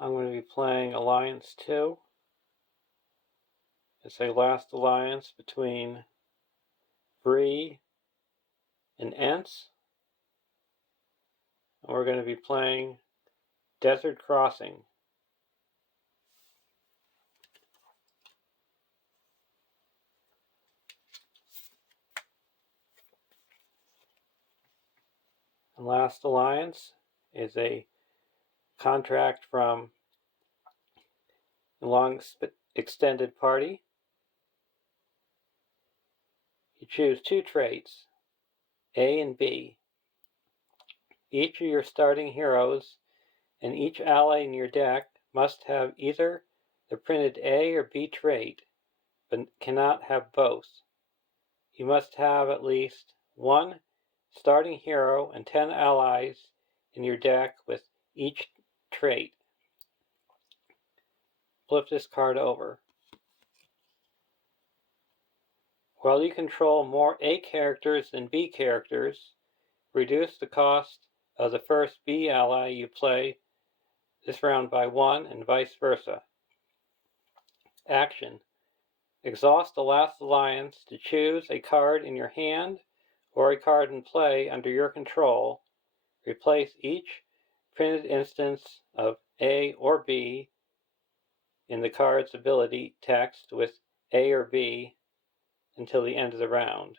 I'm going to be playing Alliance 2. It's a last alliance between Bree and Ents. And we're going to be playing Desert Crossing. And Last Alliance is a contract from a long extended party. You choose two traits, A and B. Each of your starting heroes and each ally in your deck must have either the printed A or B trait, but cannot have both. You must have at least one starting hero and 10 allies in your deck with each trait. Flip this card over. While you control more A characters than B characters, reduce the cost of the first B ally you play this round by 1 and vice versa. Action. Exhaust the last alliance to choose a card in your hand or a card in play under your control. Replace each printed instance of A or B in the card's ability text with A or B until the end of the round.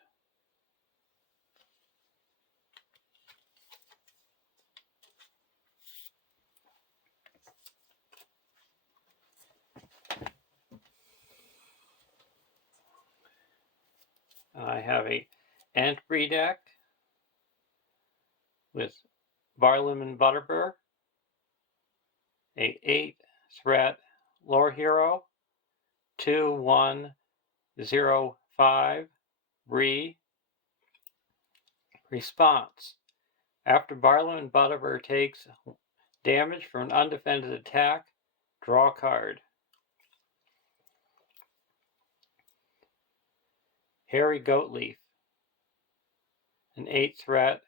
I have a Ant Bree deck with Barlim and Butterbur, a 8-threat lore hero, 2/1/0/5 Bree. Response. After Barlim and Butterbur takes damage from an undefended attack, draw a card. Hairy Goatleaf, an 8-threat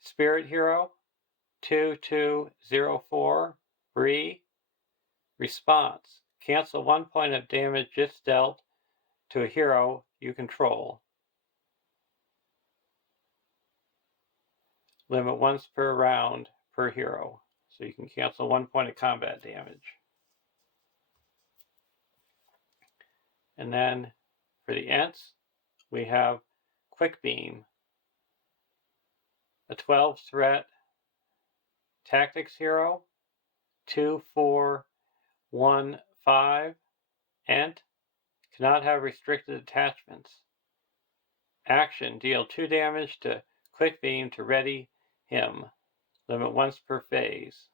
spirit hero, 2/2/0/4 Bree. Response. Cancel 1 point of damage just dealt to a hero you control. Limit once per round per hero, so you can cancel 1 point of combat damage. And then for the Ents, we have Quick Beam, a 12-threat tactics hero, 2/4/1/5 Ent, cannot have restricted attachments. Action, deal 2 damage to Quick Beam to ready him. Limit once per phase.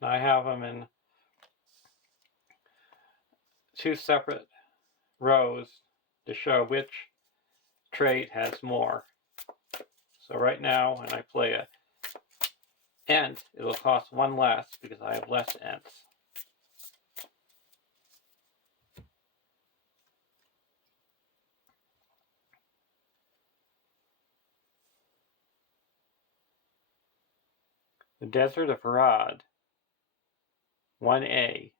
I have them in 2 separate rows to show which trait has more. So right now, when I play a Ent, it'll cost 1 less because I have less Ents. The Desert of Harad, 1A.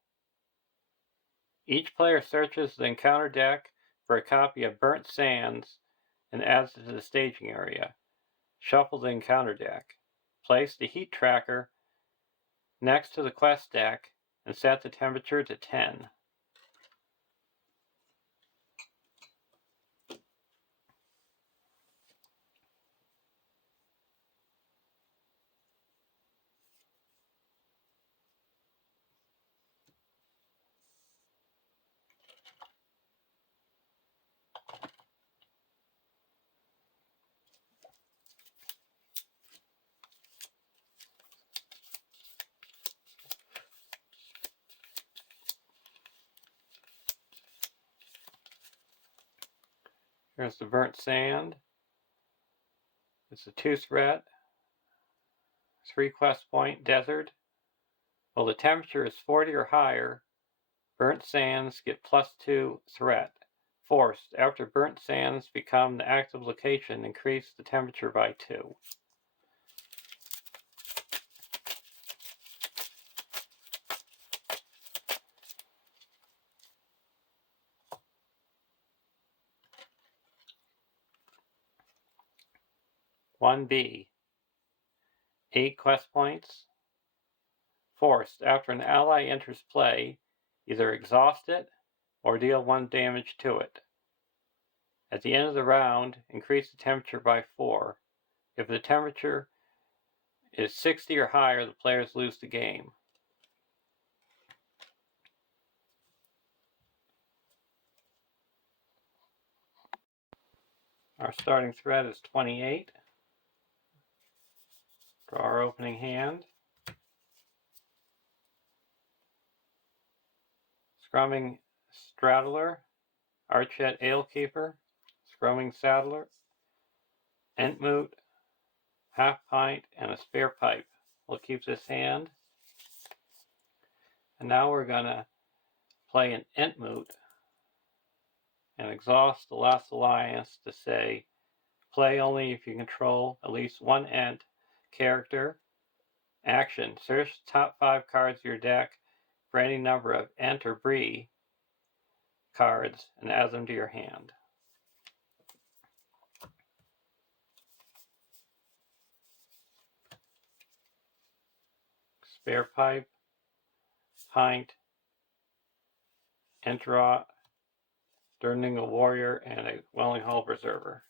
Each player searches the encounter deck for a copy of Burnt Sands and adds it to the staging area. Shuffle the encounter deck. Place the heat tracker next to the quest deck and set the temperature to 10. Here's the Burnt Sand. It's a 2-threat, 3 quest point desert. While the temperature is 40 or higher, Burnt Sands get +2 threat. Forced. After burnt sands become the active location, increase the temperature by 2. One B. 8 quest points. Forced. After an ally enters play, either exhaust it or deal 1 damage to it. At the end of the round, increase the temperature by 4. If the temperature is 60 or higher, the players lose the game. Our starting threat is 28. Draw our opening hand. Scrumming Straddler, Archet Alekeeper, Scrumming Saddler, Entmoot, Half Pint, and a Spare Pipe. We'll keep this hand. And now we're going to play an Entmoot and exhaust the last alliance to say, play only if you control at least 1 Ent character. Action. Search the top 5 cards of your deck for any number of Ent or Bree cards and add them to your hand. Spare Pipe, Pint, Enterot, Durning a Warrior, and a Welling Hull Preserver.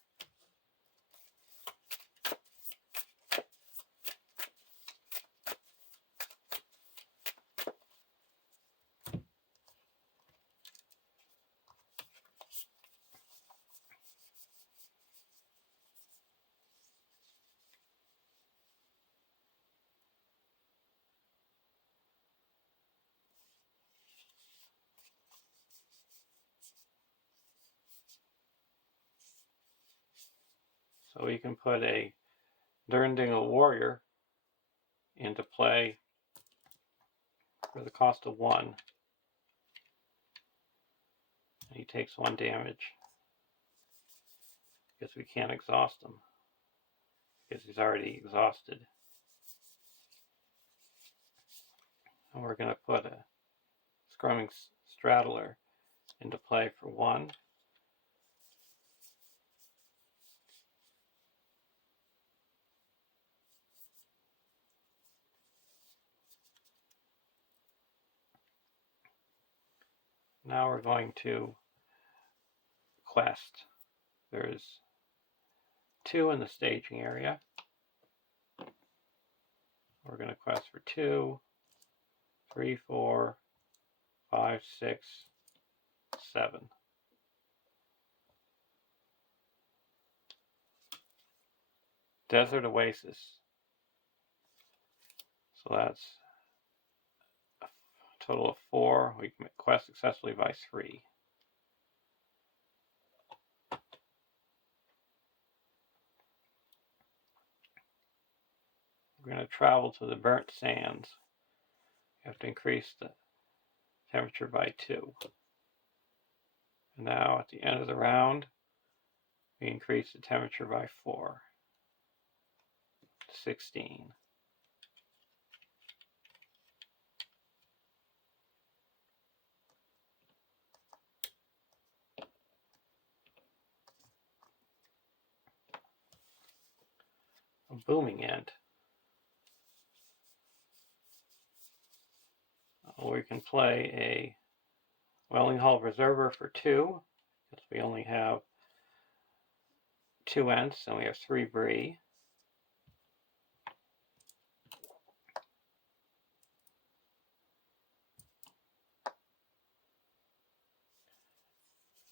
So we can put a Durning a Warrior into play for the cost of 1. And he takes 1 damage because we can't exhaust him because he's already exhausted. And we're going to put a Scrumming Straddler into play for 1. Now we're going to quest. There's 2 in the staging area. We're going to quest for 2, 3, 4, 5, 6, 7. Desert Oasis. So that's a total of 4. We can quest successfully by 3. We're going to travel to the Burnt Sands. You have to increase the temperature by 2. And now at the end of the round, we increase the temperature by 4. 16. A Booming Ent. We can play a Welling Hull Preserver for 2, because we only have 2 Ents and we have 3 Bree.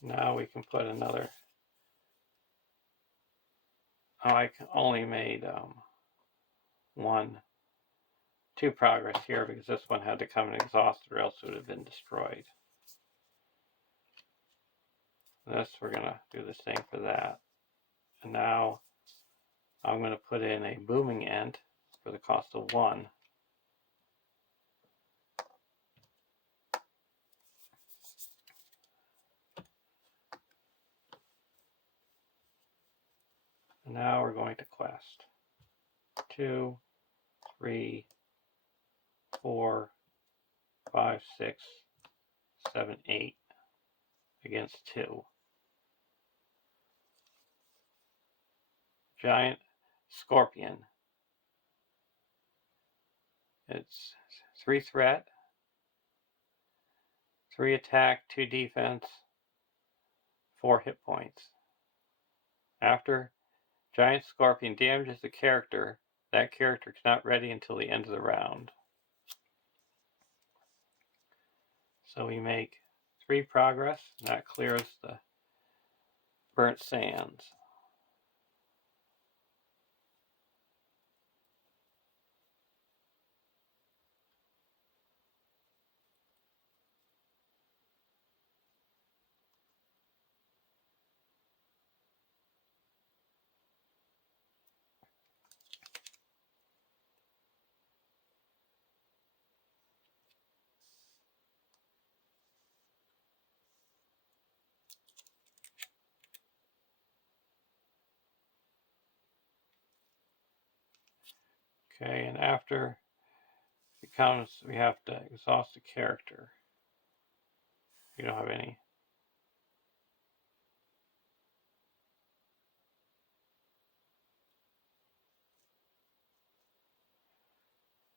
Now we can put another. Oh, I only made 2 progress here because this one had to come and exhaust or else it would have been destroyed. This, we're going to do the same for that. And now I'm going to put in a Booming Ent for the cost of 1. now we're going to quest. 2, 3, 4, 5, 6, 7, 8 against 2. Giant Scorpion. It's 3 threat, 3 attack, 2 defense, 4 hit points. After Giant Scorpion damages the character, that character is not ready until the end of the round. So we make 3 progress, and that clears the burnt sands. Okay, and after it counts, we have to exhaust a character. We don't have any.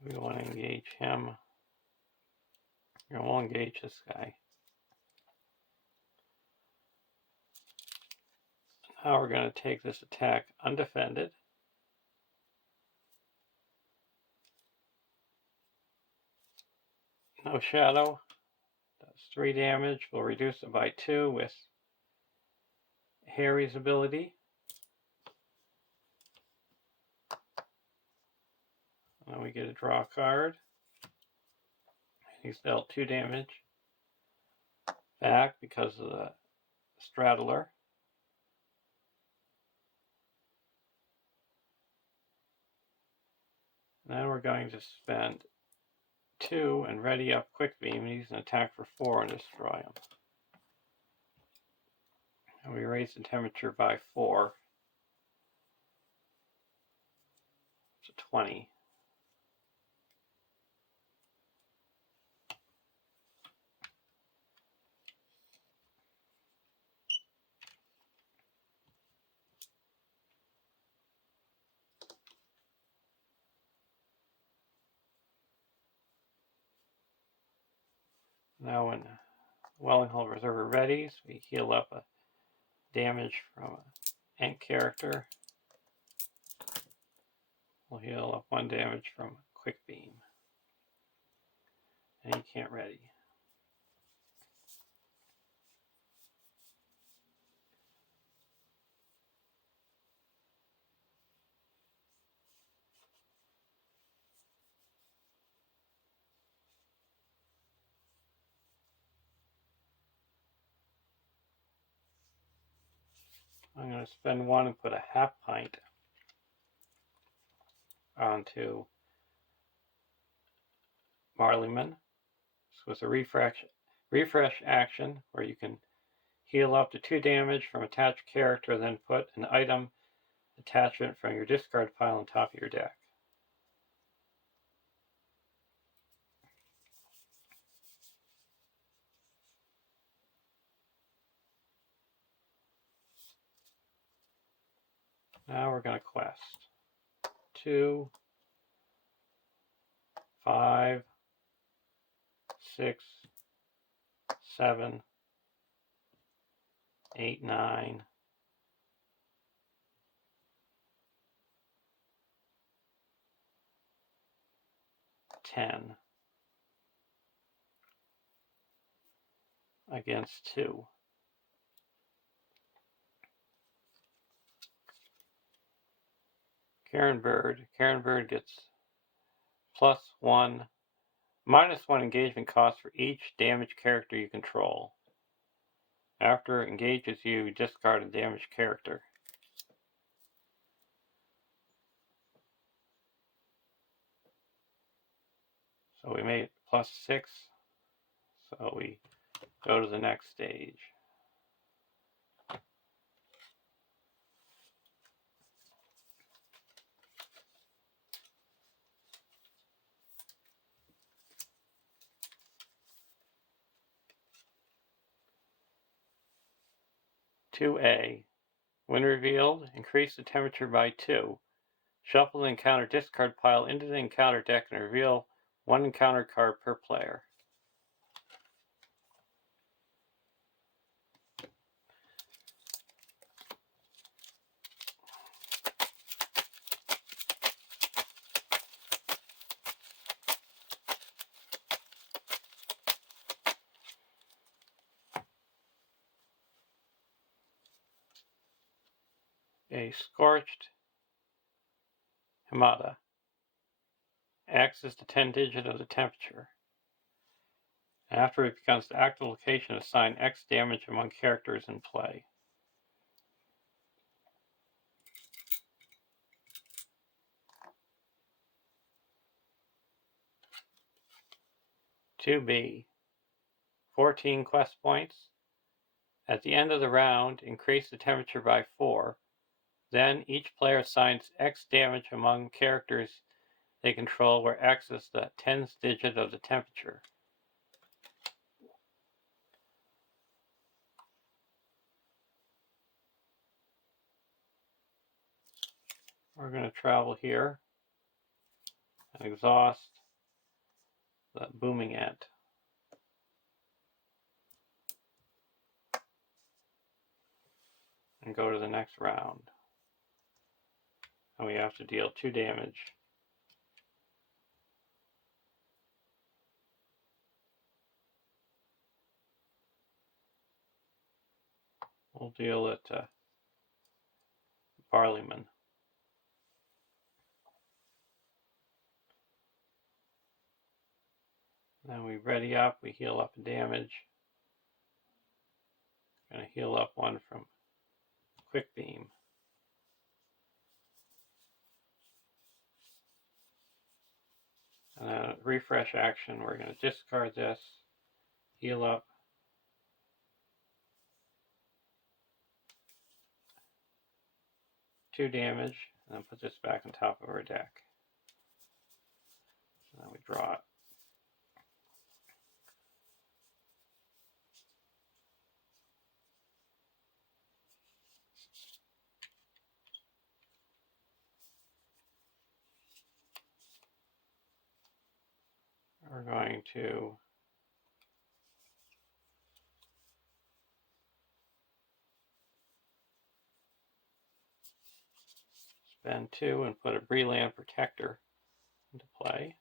We want to engage him. We'll engage this guy. Now we're going to take this attack undefended. No shadow. Does 3 damage. We'll reduce it by 2 with Harry's ability. And we get a draw card. He's dealt 2 damage back because of the Straddler. Then we're going to spend 2 and ready up Quick Beam and use an attack for 4 and destroy him. And we raise the temperature by 4 to 20. Now when Wellington Reserver readies, we heal up a damage from an Ent character. We'll heal up 1 damage from Quick Beam. And he can't ready. I'm going to spend 1 and put a half pint onto Marleyman. So it's a refresh action where you can heal up to 2 damage from attached character, then put an item attachment from your discard pile on top of your deck. Now we're going to quest 2, 5, 6, 7, 8, 9, 10 against 2. Karen Bird gets +1, -1 engagement cost for each damaged character you control. After it engages you, discard a damaged character. So we made +6, so we go to the next stage. 2A. When revealed, increase the temperature by 2. Shuffle the encounter discard pile into the encounter deck and reveal one encounter card per player. A scorched Hamada. X is the 10 digit of the temperature. After it becomes the active location, assign X damage among characters in play. (2B) 14 quest points. At the end of the round, increase the temperature by 4. Then each player assigns X damage among characters they control, where X is the 10th digit of the temperature. We're going to travel here and exhaust the booming ant. And go to the next round. And we have to deal 2 damage. We'll deal it Barleyman. Then we ready up, we heal up damage. Going to heal up 1 from Quick Beam. And then refresh action, we're going to discard this, heal up 2 damage, and then put this back on top of our deck. And then we draw it. We're going to spend 2 and put a Bree Land Protector into play.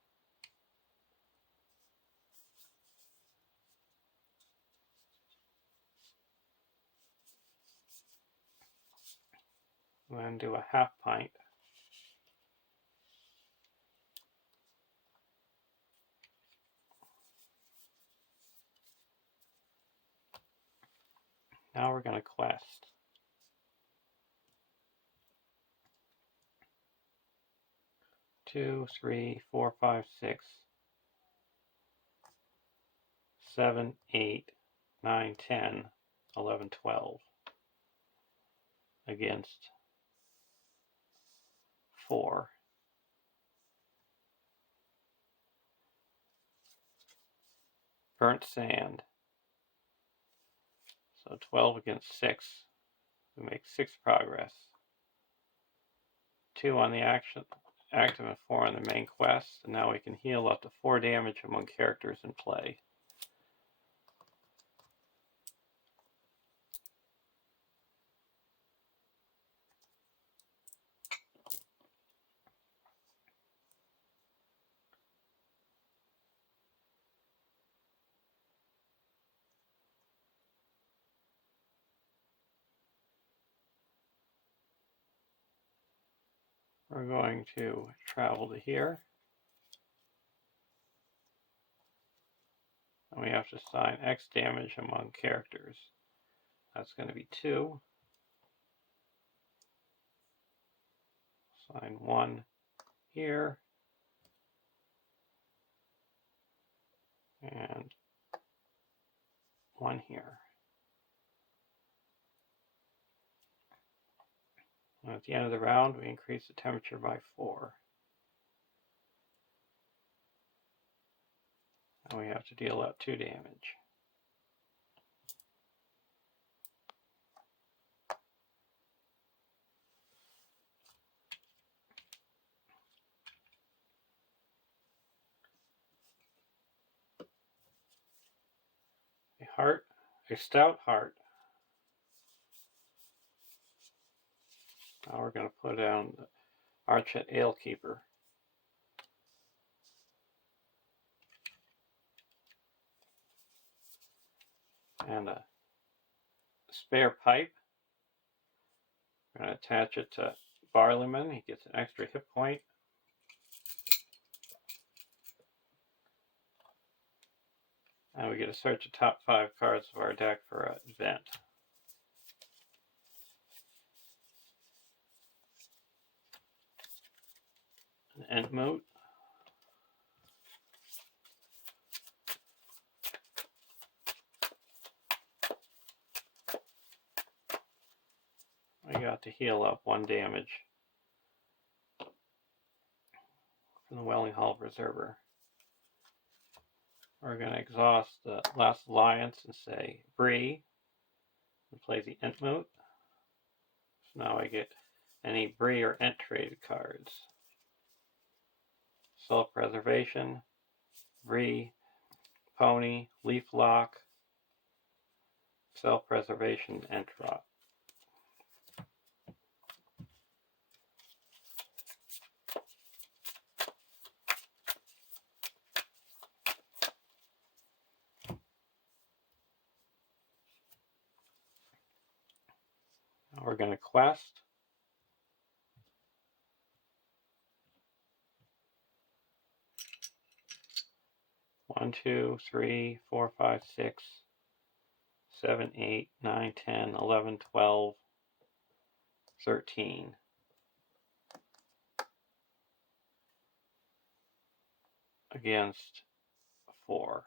And then do a half pint. Now we're going to quest. 2, 3, 4, 5, 6, 7, 8, 9, 10, 11, 12 against 4. Burnt Sand. So 12 against 6. We make 6 progress. 2 on the active and 4 on the main quest. And now we can heal up to 4 damage among characters in play. We're going to travel to here. And we have to assign X damage among characters. That's going to be 2. Assign 1 here. And 1 here. And at the end of the round, we increase the temperature by 4. And we have to deal out 2 damage. a stout heart. Now we're going to put down the Archet Alekeeper. And a spare pipe. We're going to attach it to Barleyman. He gets an extra hit point. And we get to search the top 5 cards of our deck for an event. An Entmoot. I got to heal up 1 damage from the Welling Hall Preserver. We're going to exhaust the Last Alliance and say Bree and play the Entmoot. So now I get any Bree or Ent traded cards. Self-Preservation, Bree, Pony, Leaf Lock, Self-Preservation, Ent Drop. Now we're going to quest. One, 2, 3, 4, 5, 6, 7, 8, 9, 10, 11, 12, 13. Against 4.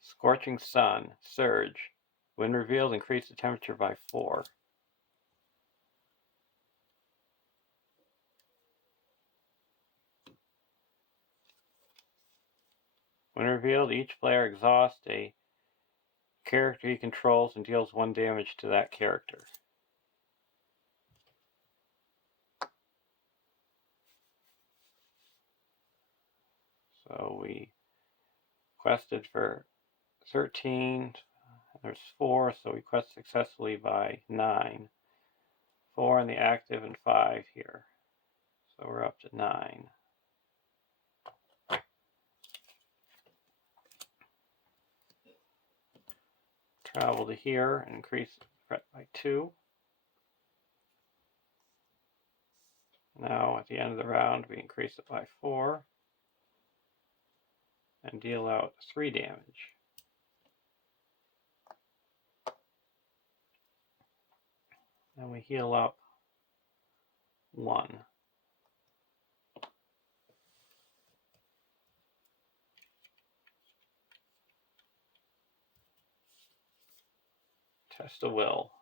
Scorching Sun, Surge. When revealed, increase the temperature by 4. When revealed, each player exhausts a character he controls and deals 1 damage to that character. So we quested for 13. There's 4, so we quest successfully by 9. 4 in the active and 5 here. So we're up to 9. Travel to here and increase the threat by 2. Now at the end of the round we increase it by 4 and deal out 3 damage. Then we heal up 1. Test of Will.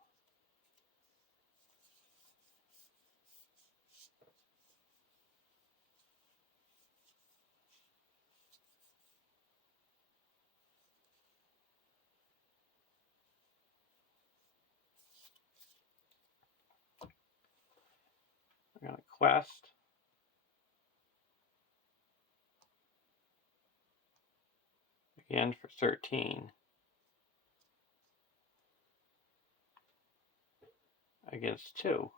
We're going to quest. Again for 13. Against 2.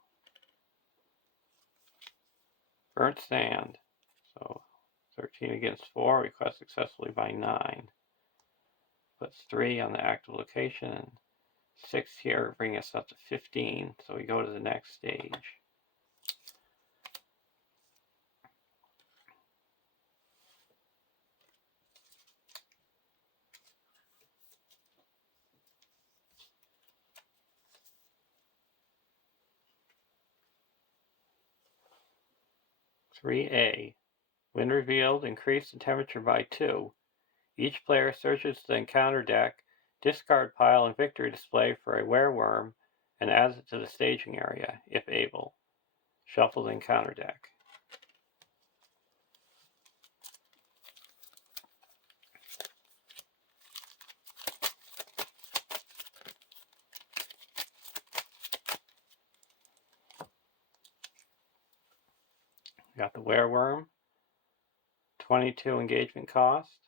Burnt Sand. So 13 against 4. We quest successfully by 9. Puts 3 on the active location and 6 here, bring us up to 15. So we go to the next stage. (3A). When revealed, increase the temperature by 2. Each player searches the encounter deck, discard pile and victory display for a wereworm, and adds it to the staging area, if able. Shuffle the encounter deck. got the wereworm, 22 engagement cost,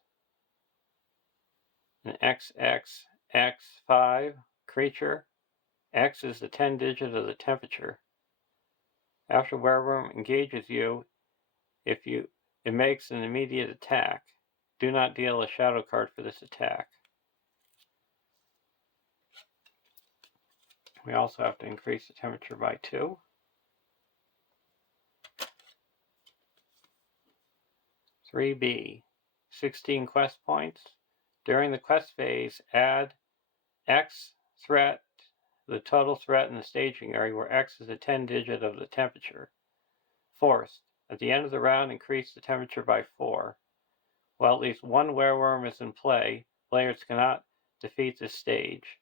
an XXX5 creature. X is the 10 digit of the temperature. After wereworm engages you, it makes an immediate attack. Do not deal a shadow card for this attack. We also have to increase the temperature by 2. 3B, 16 quest points. During the quest phase, add X threat, the total threat in the staging area, where X is a 10 digit of the temperature. Forced, at the end of the round, increase the temperature by 4. While at least one wereworm is in play, players cannot defeat this stage.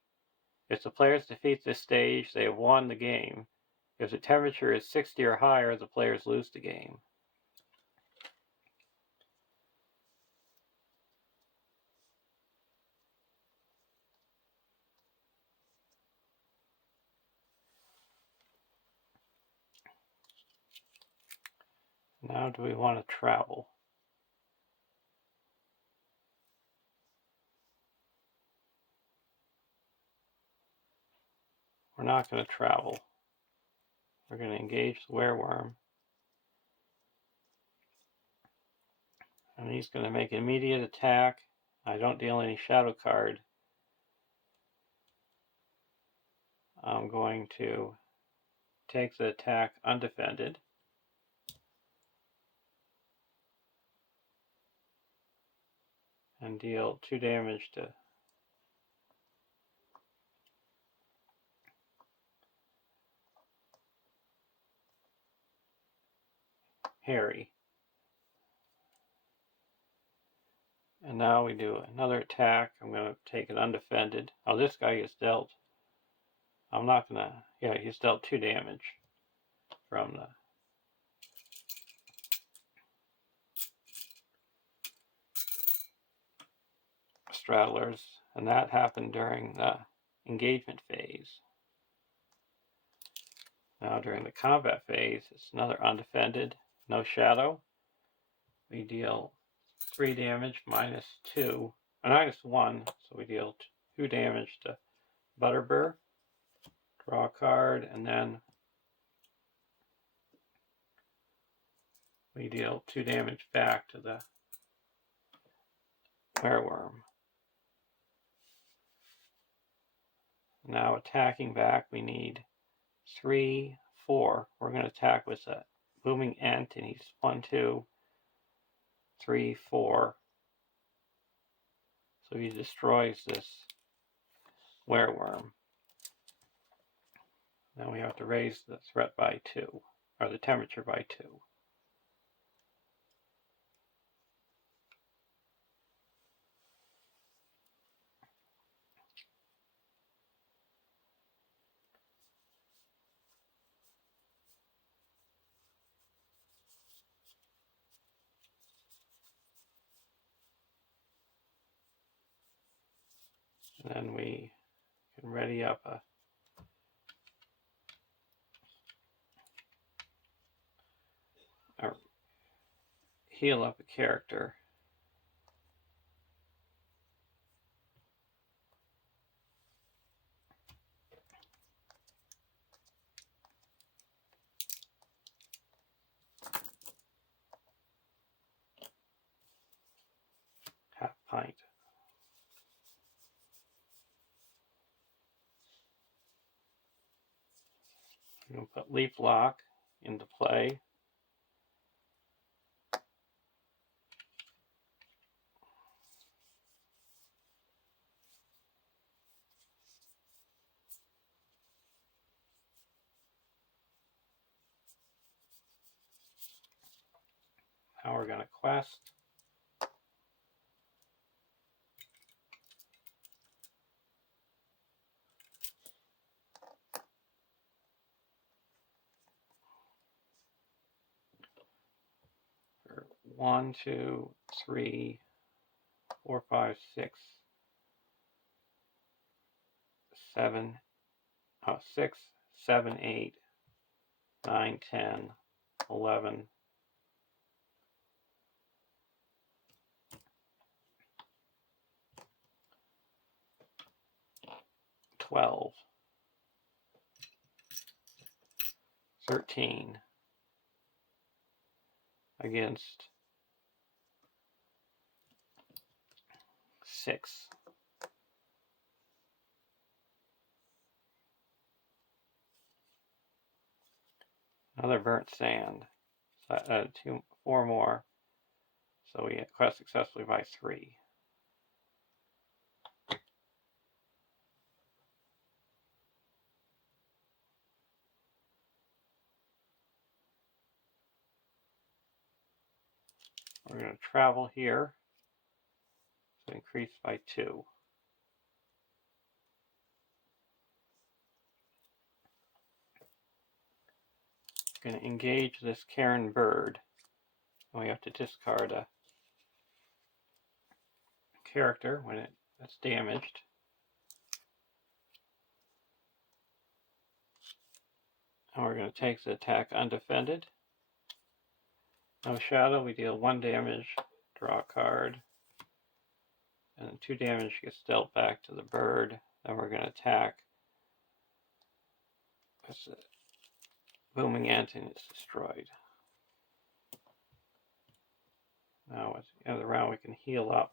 If the players defeat this stage, they have won the game. If the temperature is 60 or higher, the players lose the game. Now do we want to travel? We're not going to travel. We're going to engage the wereworm. And he's going to make an immediate attack. I don't deal any shadow card. I'm going to take the attack undefended. And deal 2 damage to Harry. And now we do another attack. I'm going to take it undefended. Oh, this guy gets dealt. I'm not going to... Yeah, he's dealt 2 damage from the... Straddlers. And that happened during the engagement phase. Now during the combat phase, it's another undefended. No shadow. We deal 3 damage minus 2. Minus 1. So we deal 2 damage to Butterbur. Draw a card, and then we deal 2 damage back to the wereworm. Now attacking back, we need 3, 4. We're going to attack with a Booming Ent, and he's 1, 2, 3, 4. So he destroys this wereworm. Now we have to raise the threat by 2, or the temperature by 2. And then we can ready up or heal up a character. Half pint. I'm going to put Leaf Lock into play. Now we're going to quest. For 1, 2, 3, 4, 5, 6, 7, 6, 7, 8, 9, 10, 11, 12, 13 against 6. Another burnt sand. So I added 4 more. So we quest successfully by 3. We're going to travel here. So increase by 2. We're going to engage this Cairn bird. And we have to discard a character when it's damaged. And we're going to take the attack undefended. No shadow, we deal 1 damage, draw a card, and then 2 damage gets dealt back to the bird. Then we're going to attack. That's a booming ant and it's destroyed. Now at the end of the round we can heal up.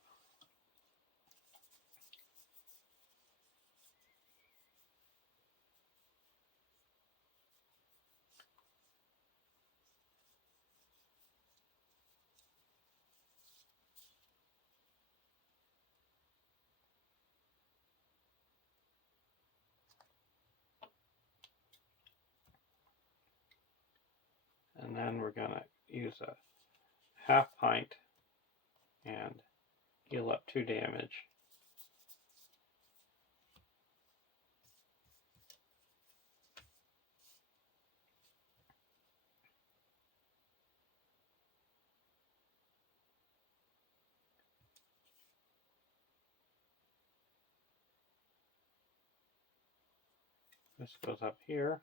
And then we're going to use a half pint and heal up 2 damage. This goes up here.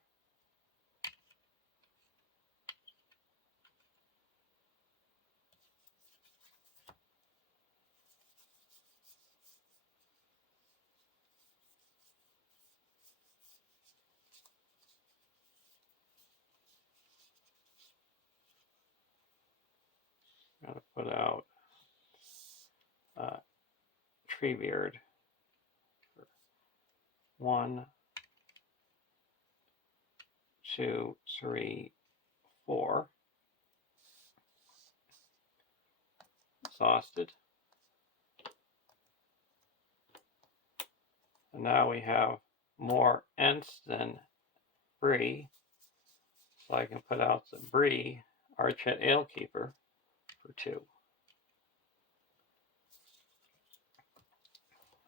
I'm going to put out Treebeard for 1, 2, 3, 4. Exhausted. And now we have more Ents than Bree. So I can put out the Bree Archet Alekeeper for 2.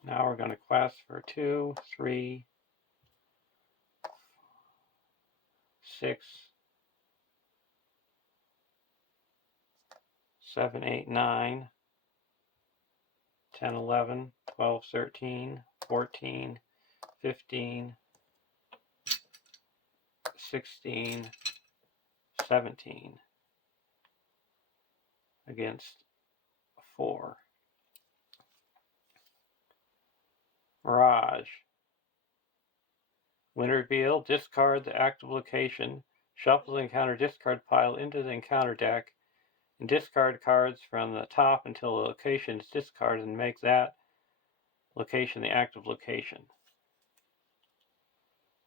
Now we're going to quest for 2, 3, 6, 7, 8, 9, 10, 11, 12, 13, 14, 15, 16, 17 against 4. Mirage. When revealed, discard the active location, shuffle the encounter discard pile into the encounter deck, and discard cards from the top until the location is discarded and make that location the active location.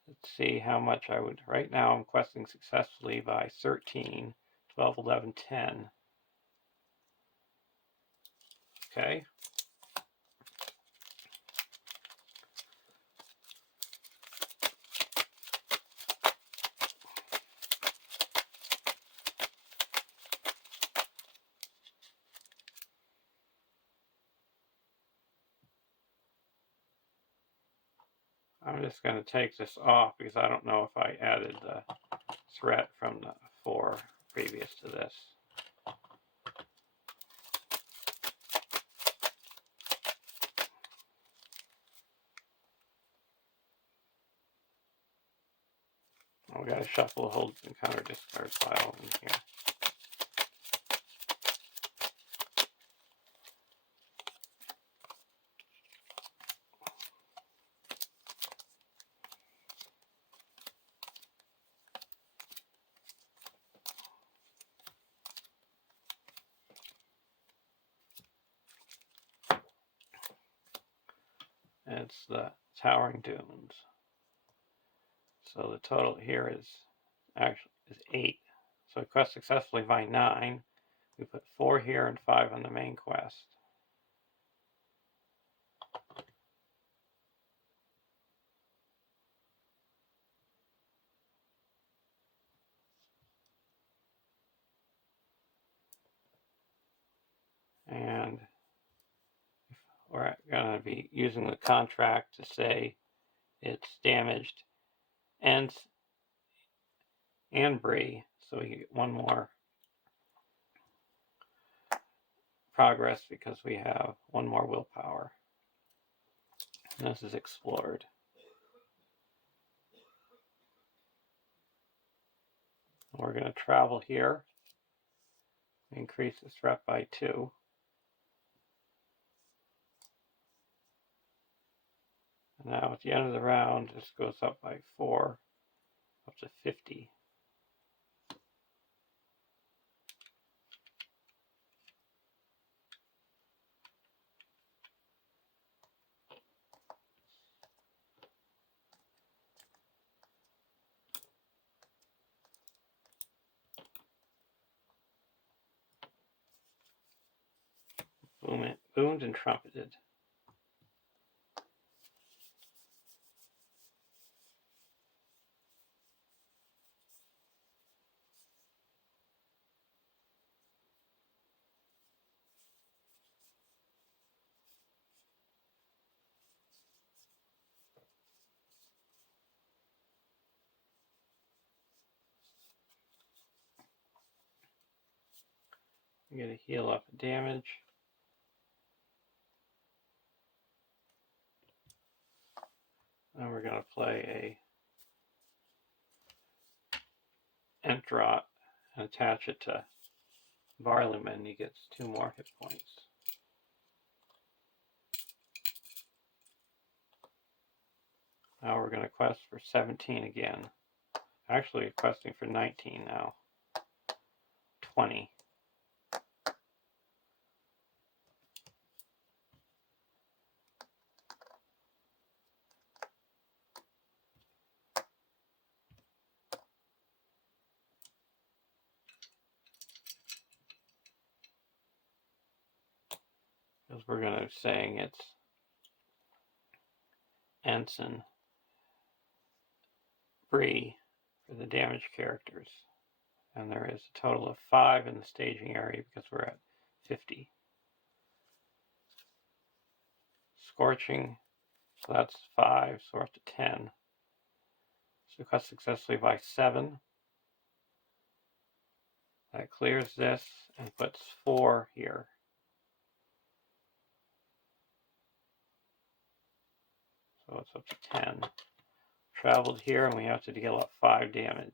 Let's see how much I would. Right now I'm questing successfully by 13, 12, 11, 10. Okay. I'm just going to take this off because I don't know if I added the threat from the 4 previous to this. We got to shuffle the whole encounter discard pile in here. It's the Towering Dunes. So the total here is 8. So quest successfully by 9. We put 4 here and 5 on the main quest. And we're going to be using the contract to say it's damaged Ents and Bree, so we get 1 more progress because we have 1 more willpower. And this is explored. We're going to travel here, increase the threat by 2. And now at the end of the round, this goes up by 4, up to 50. Boomed and trumpeted. We get a heal up damage. And we're going to play a Ent Drop and attach it to Barleyman. He gets 2 more hit points. Now we're going to quest for 17 again. Actually questing for 19 now. 20. Because we're going to be saying it's Ents and Bree for the damaged characters. And there is a total of 5 in the staging area because we're at 50. Scorching, so that's 5, so we're up to 10. So quest successfully by 7. That clears this and puts 4 here. So it's up to 10. Traveled here and we have to deal up 5 damage.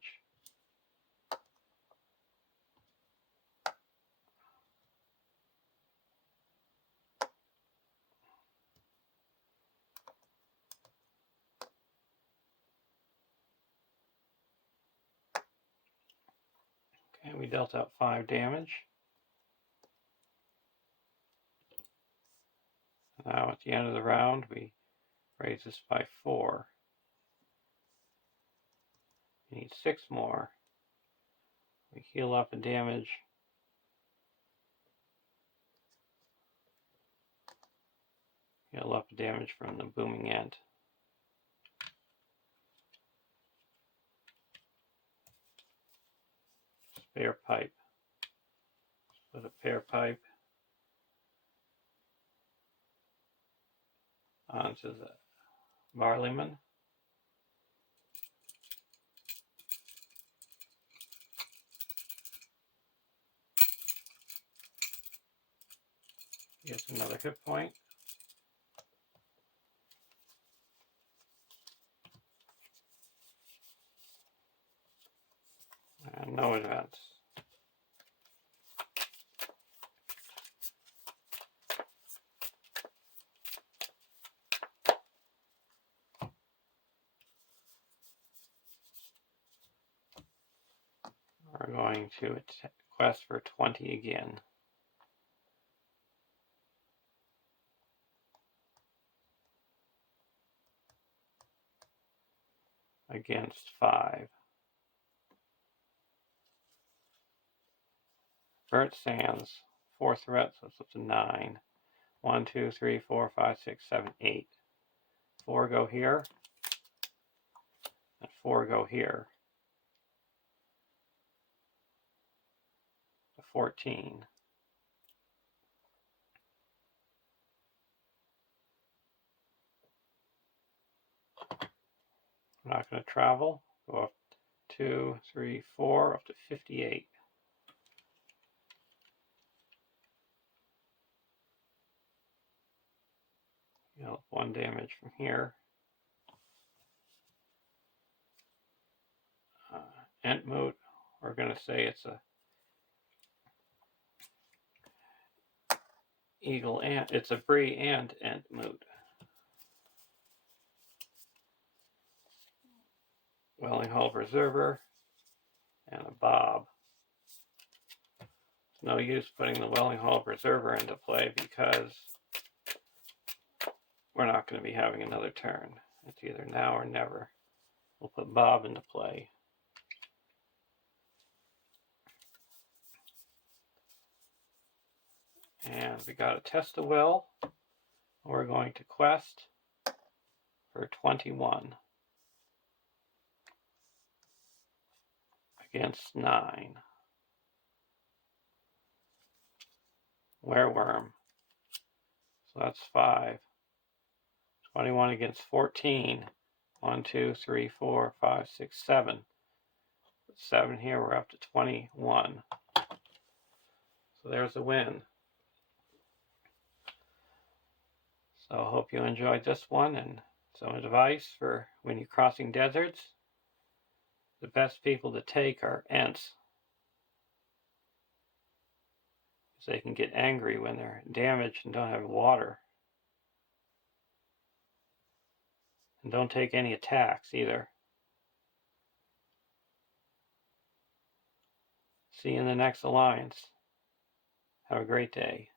Okay, we dealt out 5 damage. Now at the end of the round we raise this by 4. We need 6 more. We heal up a damage. Heal up damage from the booming Ent. Spare pipe. Put a pear pipe onto the Barleyman. Gets another hit point. And no advance. We're going to quest for 20 again. against 5. Burnt sands, 4 threats, so it's up to 9. 1, 2, 3, 4, 5, 6, 7, 8. 4 go here, and 4 go here. 14. I'm not going to travel. Go up 2, 3, 4, up to 58. Deal 1 damage from here. Ent moot, we're going to say it's a eagle ant. It's a Bree and Ent moot. Welling Hull Preserver and a bob. It's no use putting the Welling Hull Preserver into play because we're not going to be having another turn. It's either now or never. We'll put bob into play. And we got a test-a-will. We're going to quest for 21 against 9. Wereworm. So that's 5. 21 against 14. 1, 2, 3, 4, 5, 6, 7. 7 here, we're up to 21. So there's a win. So I hope you enjoyed this one and some advice for when you're crossing deserts. The best people to take are Ents, because they can get angry when they're damaged and don't have water. And don't take any attacks either. See you in the next alliance. Have a great day.